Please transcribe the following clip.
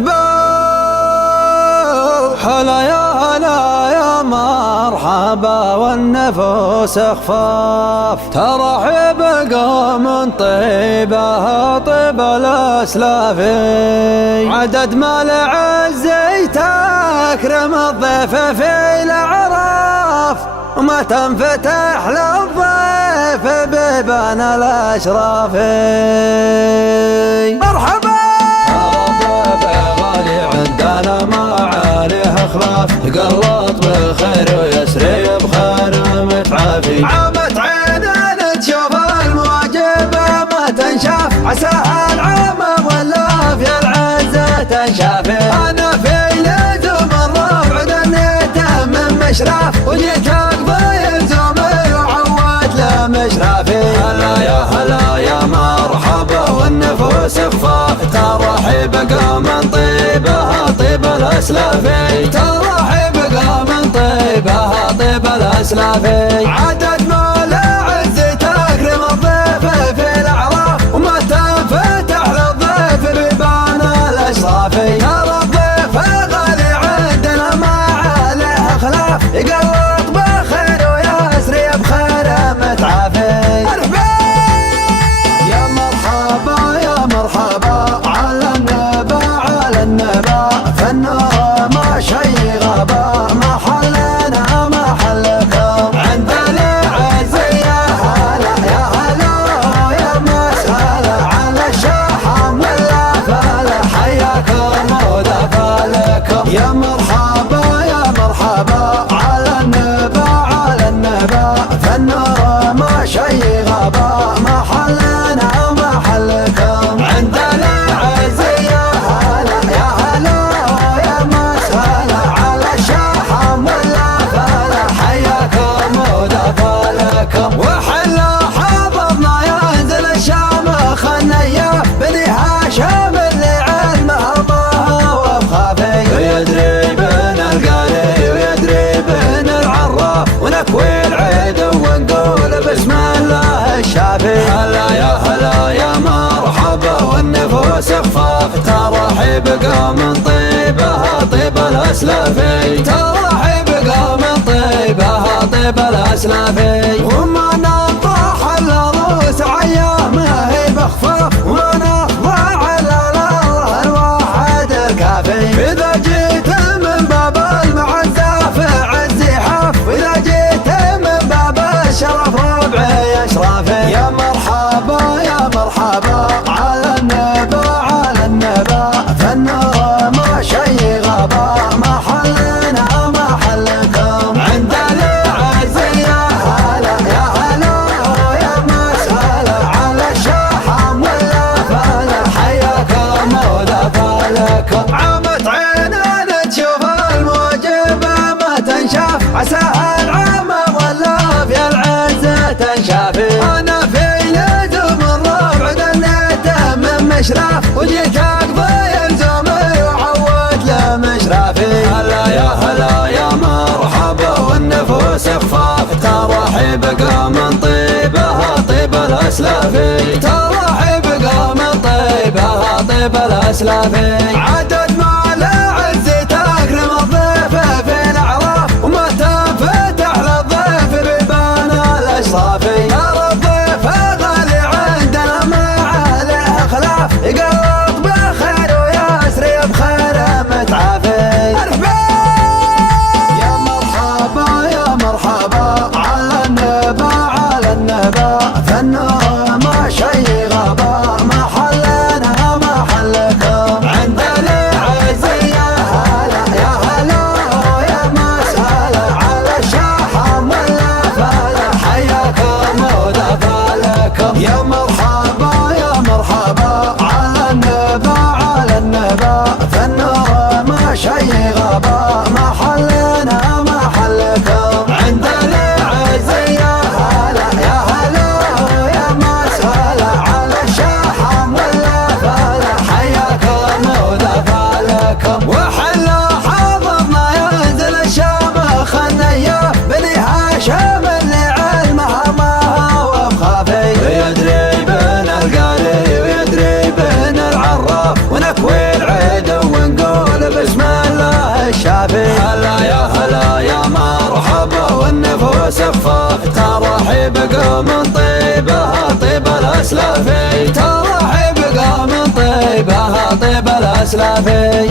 ارحبوا هلا يا هلا يا مرحبا والنفوس خفاف، ترحب قوم طيبه طيب الاسلافي، عدد ما العزي تكرم الضيف في الاعراف، وما تنفتح للضيف بيبان الاشرافي. مرحبا غالي عندنا ما عليه خلاف، قلط بالخير ويسري بخير متعافي، عامت عيننا تشوف المواجبة ما تنشاف، عساها العامة ولا في العزة تنشافي، انا في لزوم الربع دنيته من مشراف، وجيت اقضي يلزومي وعود له مشرافي. هلا يا مرحبا والنفوس خفاف، ترحب قوم طيبها طيب الاسلافي، ترحب قوم طيبها طيب الاسلافي، عدد ما العز تكرم الضيف في الاعراف، وما تنفتح للضيف بيبان الاشرافي، ترى الضيف غالي عندنا ما عليه خلاف، يقلط بخير ويسري بخير متعافي. على النبا فالنور ما شي غابا، محلنا محلكم عند العزية، هلا يا مسهلا على الشحم واللافلة، حياكم ودفالكم يا مرحبا على النبا فالنور ما شي غابا، محلنا محلكم عند العزية، هلا يا مسهلا على الشحم واللافلة، حياكم ودفالكم. وحلا حضرنا ينزل الشامخ النياف، بني هاشم اللي علمه الله وبخافي، ويدري بين القاري ويدري بين العراف، ونكوي العيد ونقول بسم الله الشافي. هلا يا مرحبا والنفوس خفاف، ترحب قوم طيبها طيب الاسلافي، ترحب قوم طيبها طيب الاسلافي، وما نطاح الروس عياه ما هي بخفاف، وما نخضع على الله الواحد الكافي، اذا جيت من باب المعزة في عز حاف، واذا جيت من باب الشرف ربعي اشرافي. يا مرحبا على النبا فالنور ما شي غابا، محلنا محلكم عند العزية، هلا يا مسهلا على الشحم واللافلة، حياكم ودفالكم، عامت عيننا تشوف الموجبة ما تنشاف، عساها العامة ولا في العزة تنشافي، انا في لزوم الربع دنيته من مشراف، وجيت اقضي يلزومي وعود له مشرافي. هلا يا مرحبا والنفوس خفاف، ترحب قوم طيبها طيب الاسلافي، ترحب قوم طيبها طيب الاسلافي، عدد ما العز تكرم الضيف في الاعراف، وما تنفتح للضيف بيبان الاشرافي، ترى الضيف غالي عندنا ما عليه خلاف، يقلط بخير ويسري بخير متعافي. يا مرحبا على النبا فالنور ما شي غابا، محلنا محلكم عند العزية، هلا يا مسهلا على الشحم واللافلة، حياكم ودفالكم. يا مرحبا على النبا فالنور ما شي غابا، محلنا محلكم عند العزية، هلا يا مسهلا على الشحم واللافلة، حياكم ودفالكم. وحلا حضرنا ينزل الشامخ النياف، بني هاشم اللي علمه الله وبخافي، ويدري بين القاري ويدري بين العراف، ونكوي العيد ونقول وسخفة، ترحيب قوم طيبها طيب الأسلافي، ترحيب قوم طيبها طيب الأسلافي.